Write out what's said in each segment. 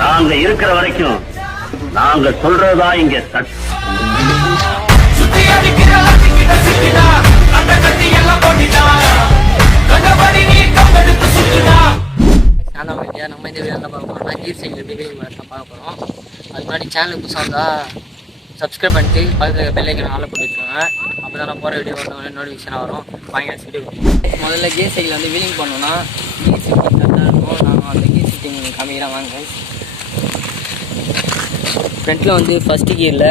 நாங்க இருக்கிற வரைக்கும் நாங்க சொல்றதா இங்க நம்ம இந்த வீடியோ பார்க்க போறோம்னா கீர் சைக்கிள் எப்படி பார்க்க போறோம். அதுக்கு முன்னாடி சேனலுக்கு புதுசாக இருந்தால் சப்ஸ்கிரைப் பண்ணிட்டு பக்கத்தில் பெல் ஐக்கன் ஆள போட்டு வச்சுக்கோங்க. அப்போ தான் நான் போகிற வீடியோ வந்தோடனே நோட்டிஃபிகேஷனாக வரும். வாங்கி வீடியோ முதல்ல கீர் சைக்கிள் வந்து வீலிங் பண்ணோன்னா கீர் ஷிஃப்டிங் கரெக்டாக இருக்கும். நான் அந்த கீர் ஷிஃப்டிங் காமிக்கிறேன் வாங்க. ஃப்ரண்ட்டில் வந்து ஃபஸ்ட்டு கியரில்,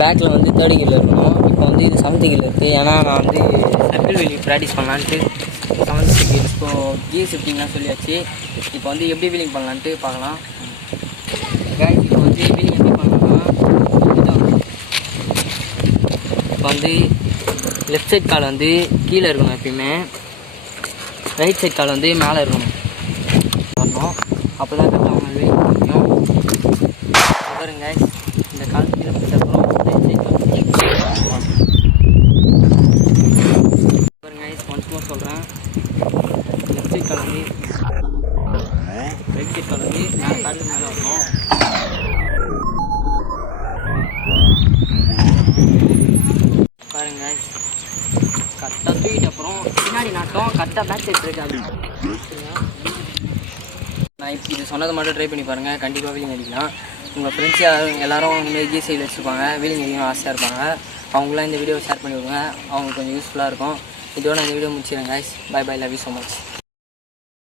பேக்கில் வந்து தேர்ட் கியரில் இருக்கணும். இப்போ வந்து இது 7th கியரில் இருக்குது. ஏன்னா நான் வந்து சர்க்கிள் வீலிங் ப்ராக்டிஸ் பண்ணலான்ட்டு 7th கியர். இப்போது கீர் ஷிஃப்டிங்லாம் சொல்லியாச்சு. இப்போ வந்து எப்படி வீலிங் பண்ணலான்ட்டு பார்க்கலாம். இப்போ வந்து வீலிங் எப்படி பண்ணலாம்னா, இப்போ வந்து லெஃப்ட் சைட் கால் வந்து கீழே இருக்கணும், எப்பயுமே ரைட் சைட் கால் வந்து மேலே இருக்கணும். வரணும், அப்போ தான் கரெக்டாக அவங்க வீலிங் முடியும். பாருங்க, இந்த கால் கீழே பிடிச்சப்பறம் ரைட் சைட் கால் பாருங்க. ஒன்ஸ் மோர் சொல்கிறேன். லெஃப்ட் சைட் கால் வந்து ரைட் சைட் கால் வந்து மேலே காலுக்கு மேலே வரணும். பாருங்க, கரெக்டாக தூக்கிட்டு அப்புறம் பின்னாடி நாட்டம் கரெக்டாக பேக் சைட் இருக்காது. நான் இப்போ இது சொன்னதை மட்டும் ட்ரை பண்ணி பாருங்கள். கண்டிப்பாக வீலிங் அடிக்கலாம். உங்கள் ஃப்ரெண்ட்ஸ் எல்லோரும் இந்தமாரி கீர் சைக்கிள் வச்சுருப்பாங்க, வீலிங் அடிக்கணும் ஆசையாக இருப்பாங்க. அவங்களாம் இந்த வீடியோவை ஷேர் பண்ணி விடுங்க. அவங்களுக்கு கொஞ்சம் யூஸ்ஃபுல்லாக இருக்கும். இதோட இந்த வீடியோ முடிச்சிடுறேன். Guys, bye bye, love you so much.